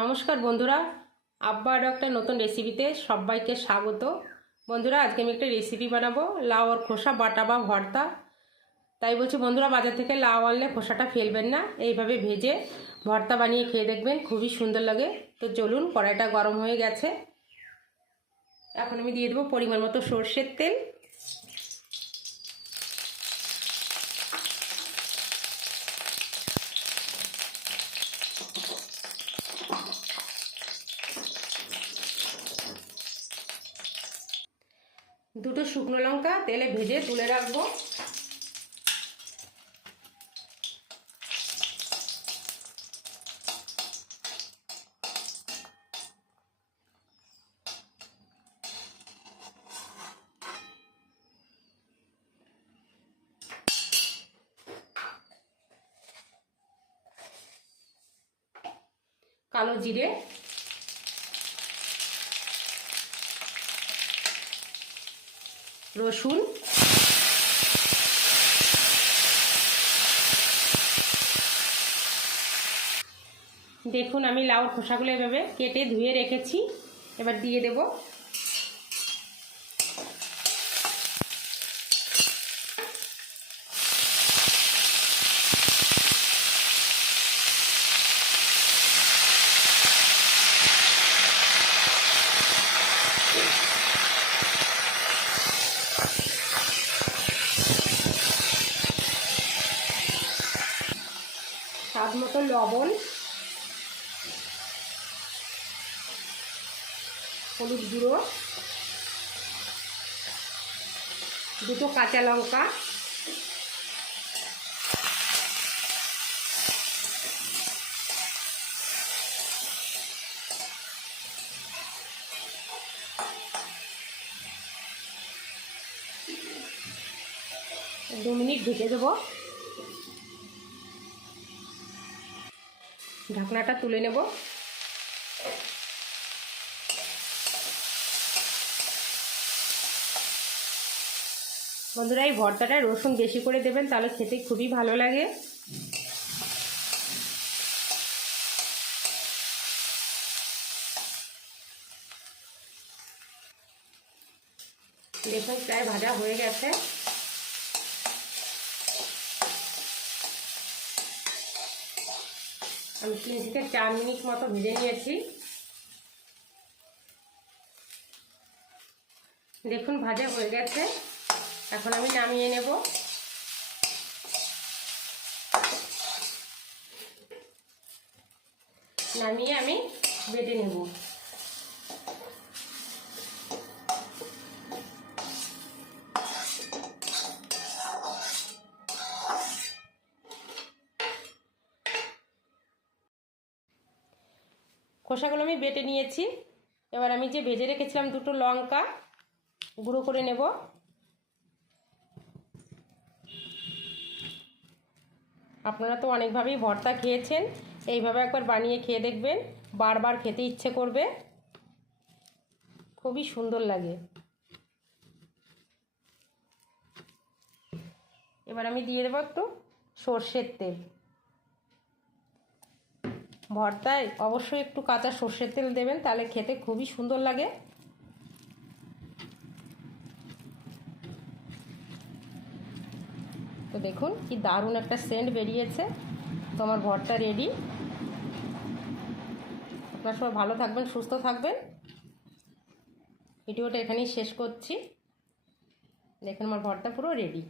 নমস্কার বন্ধুরা আব্বা আরও একটা নতুন রেসিপিতে সবাইকে স্বাগত। বন্ধুরা, আজকে আমি একটা রেসিপি বানাবো, লাউ আর খোসা, বাটা বা ভর্তা। তাই বলছি, বন্ধুরা, বাজার থেকে লাউ আনলে খোসাটা ফেলবেন না, এইভাবে ভেজে ভর্তা বানিয়ে খেয়ে দেখবেন, খুবই সুন্দর লাগে। তো চলুন, কড়াইটা গরম হয়ে গেছে। এখন আমি দিয়ে দেবো পরিমাণ মতো সর্ষের তেল। দুটো শুকনো লঙ্কা তেলে ভেজে তুলে রাখব। কালো জিরে রসুন। দেখুন আমি লাউর খোসাগুলো এভাবে কেটে ধুয়ে রেখেছি। এবার দিয়ে দেব স্বাদ মতো লবণ হলুদ গুঁড়ো দুটো কাঁচা লঙ্কা দু মিনিট ঢেকে দেবো। ঢাকনাটা তুলে নেব। বন্ধুরা, এই ভর্তাটায় রসুন বেশি করে দেবেন, তাহলে খেতে খুবই ভালো লাগে। দেখুন প্রায় ভাজা হয়ে গেছে। আমি তিন থেকে চার মিনিট মতো ভেজে নিয়েছি। দেখুন, ভাজা হয়ে গেছে। এখন আমি নামিয়ে নেব। নামিয়ে আমি বেটে নেব। খোসাগুলো আমি বেটে নিয়েছি। এবার আমি যে ভেজে রেখেছিলাম দুটো লঙ্কা গুঁড়ো করে নেব। আপনারা তো অনেকভাবেই ভর্তা খেয়েছেন, এইভাবে একবার বানিয়ে খেয়ে দেখবেন, বারবার খেতে ইচ্ছে করবে। খুবই সুন্দর লাগে। এবার আমি দিয়ে দেবো একটু সর্ষের তেল। ভর্তায় অবশ্যই একটু কাঁচা সর্ষের তেল দেবেন, তাহলে খেতে খুবই সুন্দর লাগে। তো দেখুন কি দারুণ একটা সেন্ট বেরিয়েছে। তো আমার ভর্তা রেডি আপনার সবাই ভালো থাকবেন, সুস্থ থাকবেন। ভিডিওটা এখানেই শেষ করছি। দেখুন আমার ভর্তা পুরো রেডি